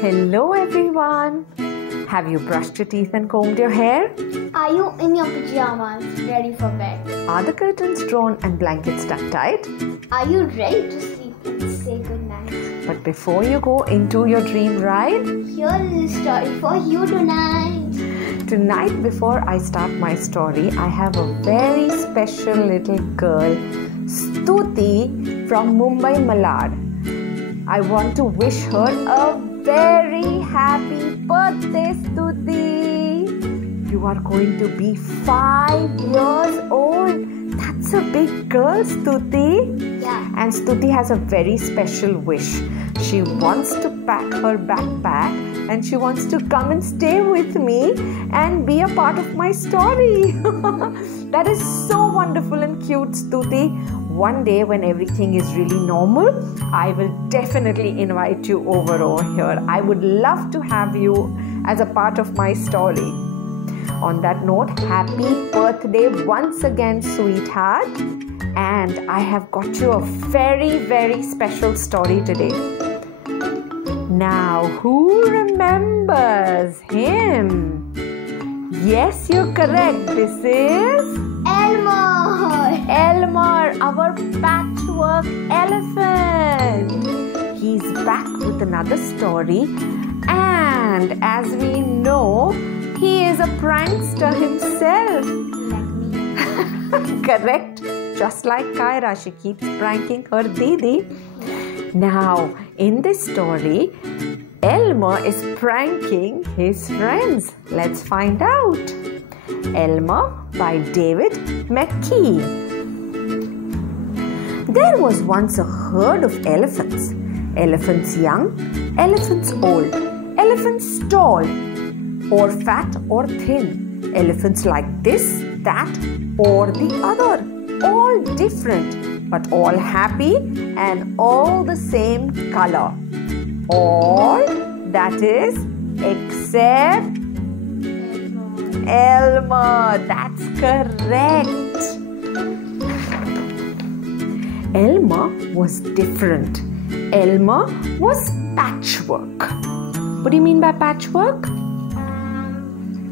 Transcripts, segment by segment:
Hello everyone! Have you brushed your teeth and combed your hair? Are you in your pajamas, ready for bed? Are the curtains drawn and blankets tucked tight? Are you ready to sleep and say goodnight? But before you go into your dream ride, here is a story for you tonight. Tonight, before I start my story, I have a very special little girl, Stuti from Mumbai, Malad. I want to wish her a very happy birthday, Stuti. You are going to be 5 years old. That's a big girl, Stuti. Yeah. And Stuti has a very special wish. She wants to pack her backpack and she wants to come and stay with me and be a part of my story. That is so wonderful and cute, Stuti. One day when everything is really normal, I will definitely invite you over here. I would love to have you as a part of my story. On that note, happy birthday once again, sweetheart. And I have got you a very, very special story today. Now, who remembers him? Yes, you're correct. This is Elmer. Elmer, our patchwork elephant. He's back with another story. And as we know, he is a prankster himself. Like me. Correct. Just like Kyra, she keeps pranking her Didi. Now, in this story, Elmer is pranking his friends. Let's find out. Elmer by David McKee. There was once a herd of elephants. Elephants young, elephants old, elephants tall, or fat or thin. Elephants like this, that, or the other. All different, but all happy and all the same color. All, that is, except Elmer. That's correct. Elmer was different. Elmer was patchwork. What do you mean by patchwork?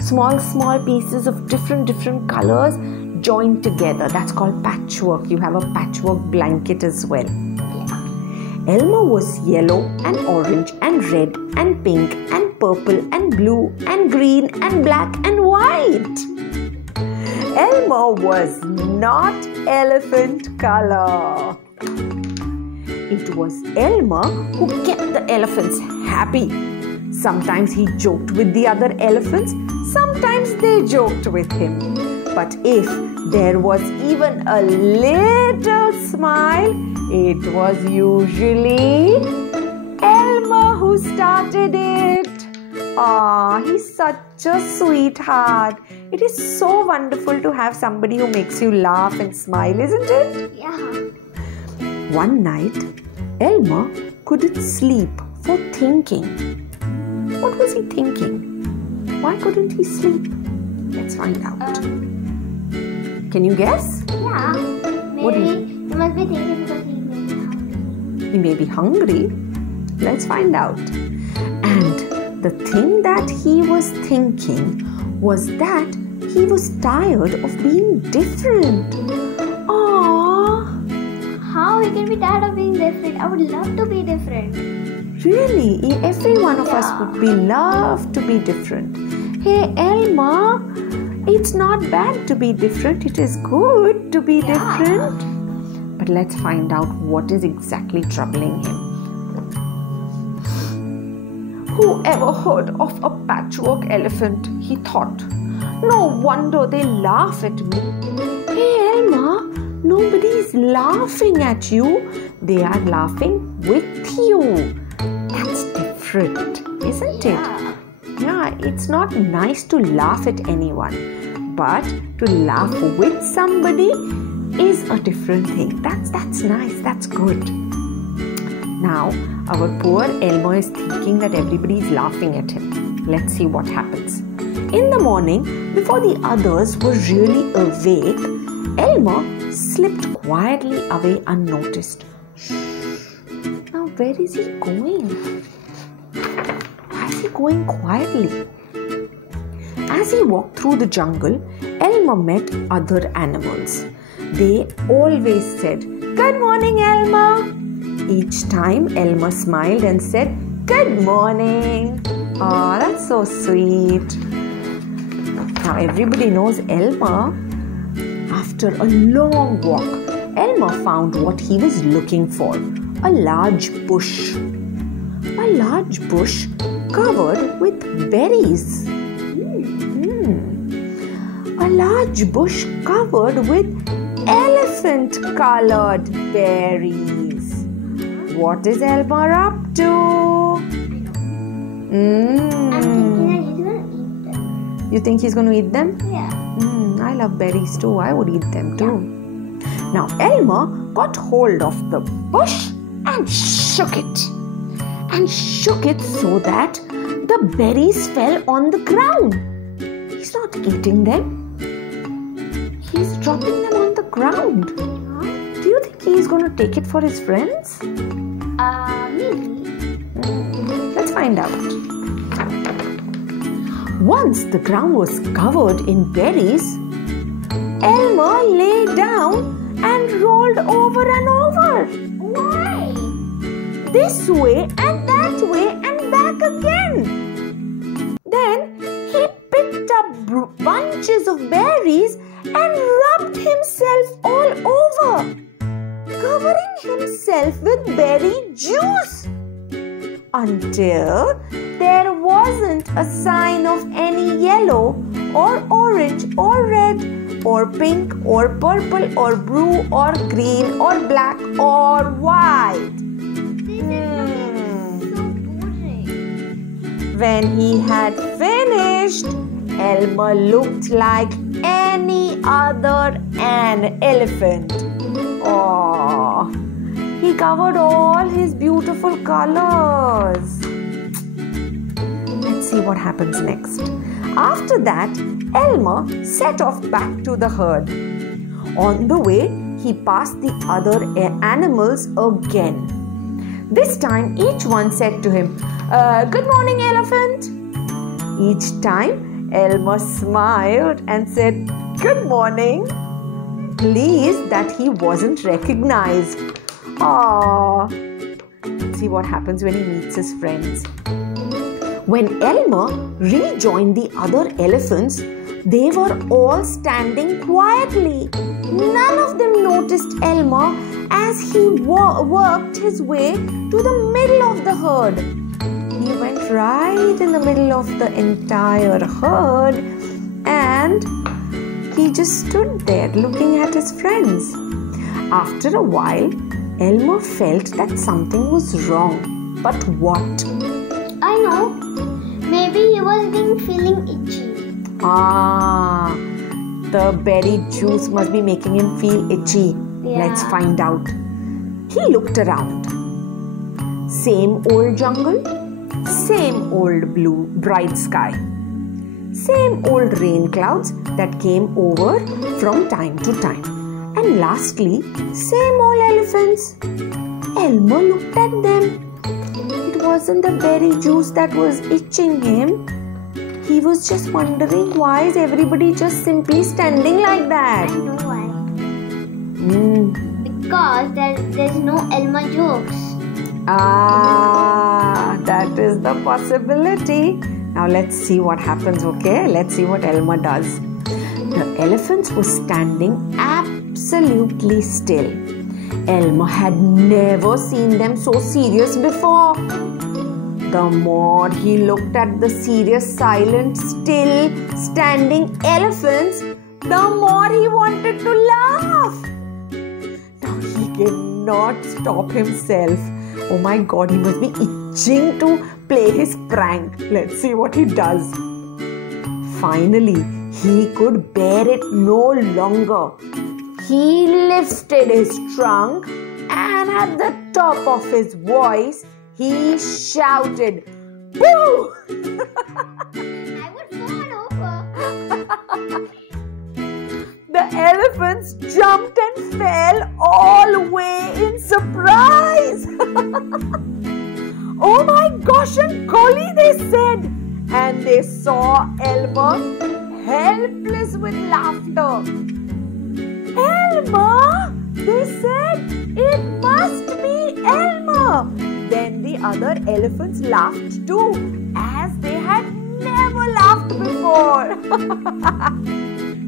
Small pieces of different colors joined together. That's called patchwork. You have a patchwork blanket as well. Yeah. Elmer was yellow and orange and red and pink and purple and blue and green and black and white. Elmer was not elephant color. It was Elmer who kept the elephants happy. Sometimes he joked with the other elephants, sometimes they joked with him. But if there was even a little smile, it was usually Elmer who started it. Ah, he's such a sweetheart. It is so wonderful to have somebody who makes you laugh and smile, isn't it? Yeah. One night, Elmer couldn't sleep for thinking. What was he thinking? Why couldn't he sleep? Let's find out. Can you guess? Yeah. What do Maybe he must be thinking because he may be hungry. He may be hungry. Let's find out. And the thing that he was thinking was that he was tired of being different. Aww. How he can be tired of being different? I would love to be different. Really? Every one of us would be love to be different. Hey, Elmer, it's not bad to be different. It is good to be different. But let's find out what is exactly troubling him. Who ever heard of a patchwork elephant? He thought. No wonder they laugh at me. Hey, Elmer, nobody is laughing at you. They are laughing with you. That's different, isn't it? Yeah, it's not nice to laugh at anyone, but to laugh with somebody is a different thing. That's nice, that's good. Now, our poor Elmer is thinking that everybody is laughing at him. Let's see what happens. In the morning, before the others were really awake, Elmer slipped quietly away unnoticed. Shh. Now where is he going? Why is he going quietly? As he walked through the jungle, Elmer met other animals. They always said, "Good morning, Elmer." Each time Elmer smiled and said, "Good morning." Oh, that's so sweet. Now everybody knows Elmer. After a long walk, Elmer found what he was looking for, a large bush. A large bush covered with berries. A large bush covered with elephant-colored berries. What is Elmer up to? You think he's going to eat them? Yeah. I love berries too. I would eat them too. Now Elmer got hold of the bush and shook it. And shook it so that the berries fell on the ground. He's not eating them. He's dropping them on the ground. Do you think he's going to take it for his friends? Maybe. Let's find out. Once the ground was covered in berries, Elmer lay down and rolled over and over. Why? This way and that way and back again. Then he picked up bunches of berries and rubbed himself all over, covering himself with berry juice, until there wasn't a sign of any yellow or orange or red or pink or purple or blue or green or black or white. When he had finished, Elmer looked like any other elephant. Oh, he covered all his beautiful colors. Let's see what happens next. After that, Elmer set off back to the herd. On the way, he passed the other animals again. This time, each one said to him, "Good morning, elephant." Each time, Elmer smiled and said, "Good morning," pleased that he wasn't recognized. Aww. Let's see what happens when he meets his friends. When Elmer rejoined the other elephants, they were all standing quietly. None of them noticed Elmer as he worked his way to the middle of the herd. He went right in the middle of the entire herd and he just stood there looking at his friends. After a while, Elmer felt that something was wrong. But what? I know. Maybe he was feeling itchy. The berry juice must be making him feel itchy. Yeah. Let's find out. He looked around. Same old jungle, same old blue bright sky, same old rain clouds that came over from time to time, and lastly, same old elephants. Elmer looked at them. It wasn't the berry juice that was itching him. He was just wondering, why is everybody just simply standing like that? I know why. Because there's no Elmer jokes. That is the possibility. Now let's see what happens, okay? Let's see what Elmer does. The elephants were standing absolutely still. Elmer had never seen them so serious before. The more he looked at the serious, silent, still, standing elephants, the more he wanted to laugh. Now he cannot stop himself. Oh my God, he must be itching to play his prank. Let's see what he does. Finally, he could bear it no longer. He lifted his trunk and at the top of his voice, he shouted, "Boo!" I would fall over. The elephants jumped and fell all the way in surprise. Oh my gosh and golly, they said. And they saw Elmer helpless with laughter. Elmer, they said, it must be Elmer. Then the other elephants laughed too, as they had never laughed before.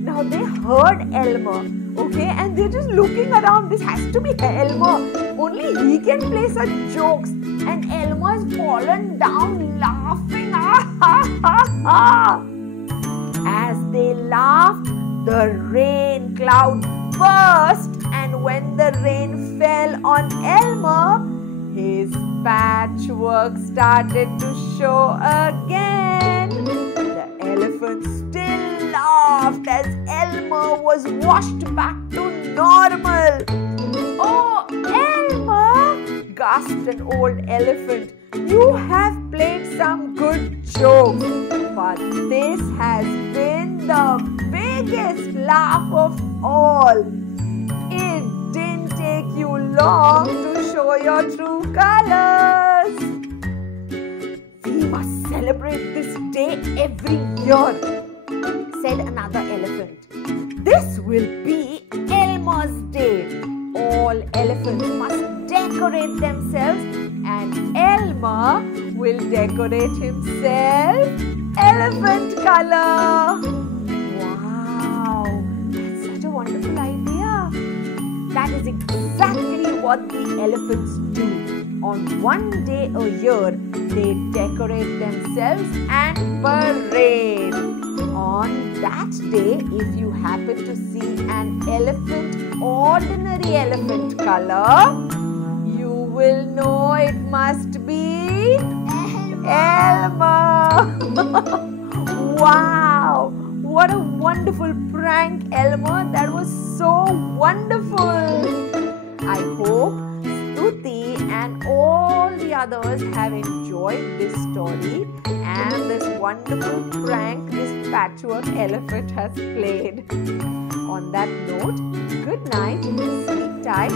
Now they heard Elmer, okay, and they're just looking around. This has to be Elmer. Only he can play such jokes. And Elmer has fallen down laughing. As they laughed, the rain cloud burst, and when the rain fell on Elmer, his patchwork started to show again. The elephant still laughed as Elmer was washed back to normal. Oh, Elmer, gasped an old elephant, you have played some good jokes, but this has been the biggest laugh of all. It didn't take you long to show your true colors. We must celebrate this day every year, said another elephant. This will be Elmer's Day. All elephants must decorate themselves, and Elmer will decorate himself elephant color. Wow, that's such a wonderful idea. That is exactly what the elephants do. On one day a year, they decorate themselves and parade. On that day, if you happen to see an elephant, ordinary elephant color, you will know it must be Elmer. Wow, what a wonderful prank, Elmer. That was so wonderful. I hope Stuti and all the others have enjoyed this story and this wonderful prank this patchwork elephant has played. On that note, good night, sleep tight,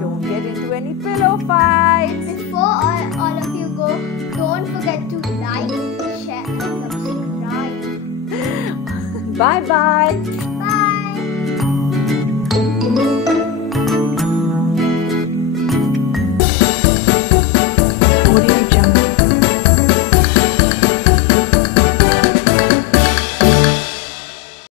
don't get into any pillow fights. Before all of you go, don't forget to like, share and subscribe. Bye-bye.